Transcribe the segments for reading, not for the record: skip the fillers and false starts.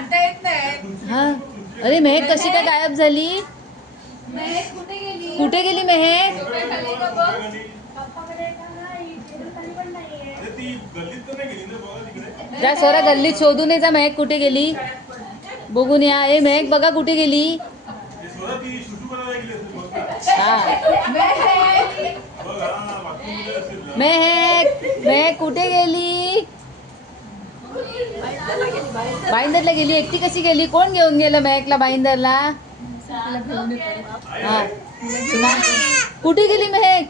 सांगता येत नाही. हा अरे मेहक कशी काय गायब झाली? मेहक कुठे गेली? कुठे गेली मेहक? झोपे खाली का बघ. जा सोरा गल्लीत शोधून ये जा मेहक कुठे गेली बघून या. ए मेहक बघा कुठे गेली. हा मेहक मेहक कुठे गेली? भाईंदरला गेली. एकटी कशी गेली? कोण घेऊन गेलं मेहकला भाईंदरला? हा कुठे गेली मेहक?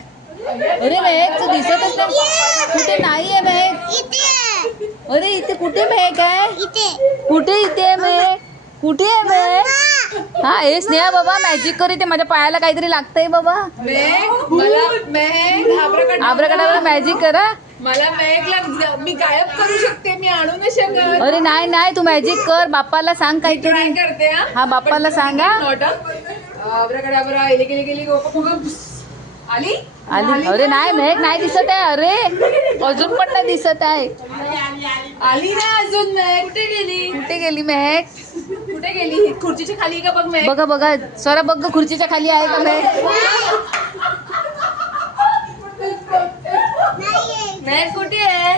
अरे मेहक तू दिसतच नाही. कुठे नाहीये मेहक? अरे इथे कुठे मेहक आहे? कुठे इथे आहे मेहक? कुठे आहे मेहक? हा हे स्नेहा बाबा मॅजिक कर. इथे माझ्या पायाला काहीतरी लागतंय बाबा. मेहक मला मेहक आब्राकाडाब्रा मॅजिक करा. मला मेहकला मी गायब करू शकते. मी आणू नाही शकत. अरे नाही नाही तू मॅजिक कर. बाप्पाला सांग ट्राय काहीतरी. करते. हा बाप्पाला सांगा. आब्राकाडाब्रा गेली गेली गेली आली आली. अरे नाही मेहक नाही दिसत आहे. अरे अजून पण नाही दिसत आहे. आली ना अजून. मेहक कुठे गेली? कुठे गेली मेहक? कुठे गेली? खुर्चीच्या खाली का बघ मेहक. बघा बघा स्वरा बघ ग, खुर्चीच्या खाली आहे का मेहक? मेहक कुठे आहे?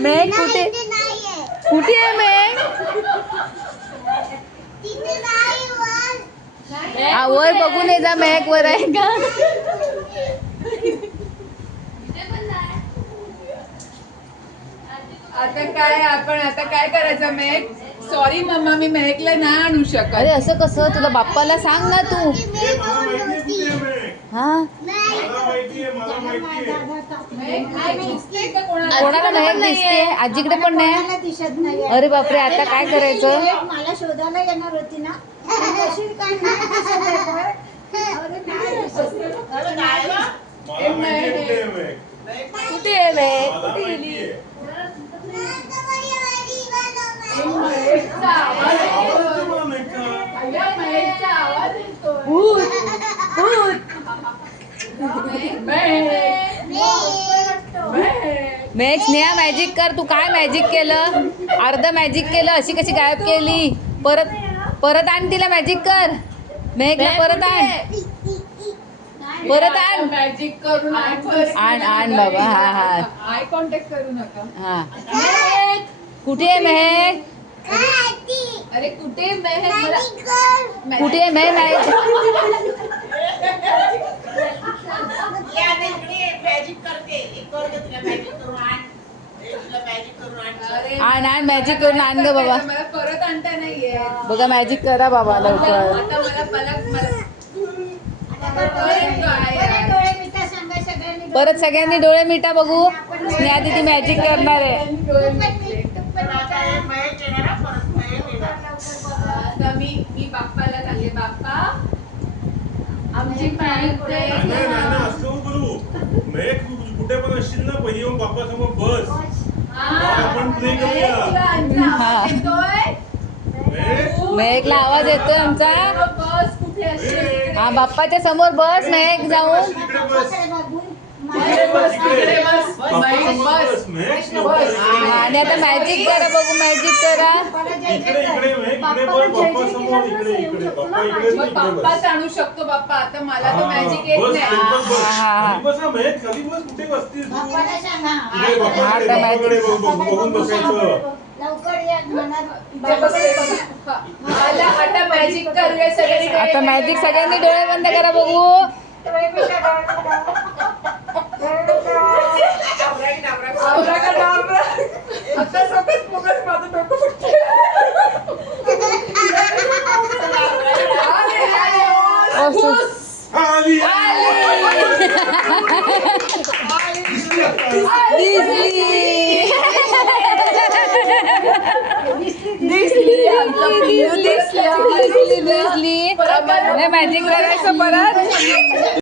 मेहक कुठे कुठे आहे मेहक? हा वर बघून ये जा मेहक वर आहे का? आता काय करायचं मेहक? सॉरी मम्मा मी मेहकला नाही आणू शकत. अरे असं कसं? तुला बाप्पाला सांग ना तू. हा कोणाला मेहक दिसते? आजीकडे पण नाही. अरे बापरे आता काय करायचं? मला शोधायला येणार होती ना. कशी काय नाही दिसत आहे बरं? अरे नाही दिसत. कुठे आहे मेहक? कुठे गेली? भूत भूत. मेहक स्नेहा मॅजिक कर. तू काय मॅजिक केलं? अर्ध मॅजिक केलं. अशी कशी गायब केली? परत परत आण तिला. मॅजिक कर मेहकला. परत आण. परत आण. मॅजिक करून आण आण बाबा. हा हा आय कॉन्टॅक्ट करू नका. हा कुठे आहे मेहक? अरे कुठे मेहक? मला कुठे आहे मेहक? आण आण मॅजिक करून आण ग बाबा. मला परत आणता नाहीये. बघा मॅजिक करा बाबा लवकर. आता डोळे मिठा सांगा सगळ्यांनी. परत सगळ्यांनी डोळे मिटा बघू. स्नेहा दीदी मॅजिक करणार आहे. आता मी बाप्पाला सांगते. बाप्पा आमची मेहक कुठे पण असशील ना पहिले येऊन बाप्पा समोर बस. आपण प्ले करूया. मेहकला आवाज येतोय आमचा. बस कुठे असेल? हा बाप्पाच्या समोर बस मेहक जाऊन. इकडे बस. आणि आता मॅजिक करा बघू. मॅजिक करा. इकडे इकडे इकडे बस. बाप्पा समोर इकडे इकडे. बाप्पा इकडे मग बाप्पाच आणू शकतो बाप्पा. आता मला तर मॅजिक येत नाही. खाली बस. मेहक खाली बस. कुठे बसतीस? बाप्पाला सांगा. इकडे बाप्पाकडे बघून बसायचं. लवकर या मनात. आता मॅजिक करूया सगळे. आता मॅजिक सगळ्यांनी डोळे बंद करा बघू. डोळे मिठा, डोळे मिठा. आता सगळं फोकस माझं डोकं फुटतंय. आली. दिसली. मॅजिक करायचं परत.